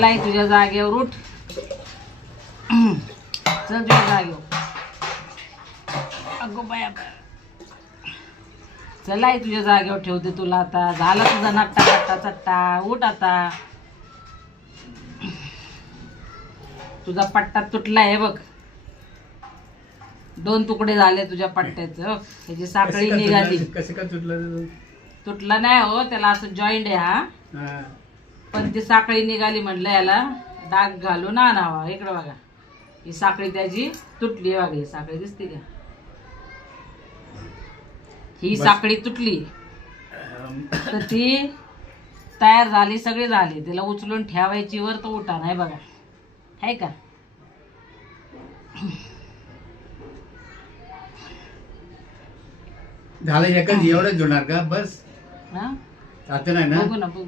चला तुझ्या जागेवर उठ. चल तुझ्या जागेवर. अगो बाया, चला तुझ्या जागेवर ठेवते तुला. आता झाला तुझा नट्टा कट्टा चट्टा. उठ आता. तुझा पट्टा तुटला आहे बघ. 2 तुकडे झाले तुझ्या पट्ट्याचं. ह्याची साखळी निघाली. कसं का तुटलं? तुटला नाही हो, त्याला असं जॉईंट आहे हा. पण ती साखळी निघाली. म्हणलं याला डाग घालून आणावा. इकडं बघा, ही साखळी त्याची तुटली बघा. ही साखळी दिसते का? ही साखळी तुटली तर ती तयार झाली, सगळी झाली. तिला उचलून ठेवायची वर, तो उठा नाही बघा, आहे का? झालं एकच एवढंच होणार का बस? हा आता नाही ना? बघू ना, बघू.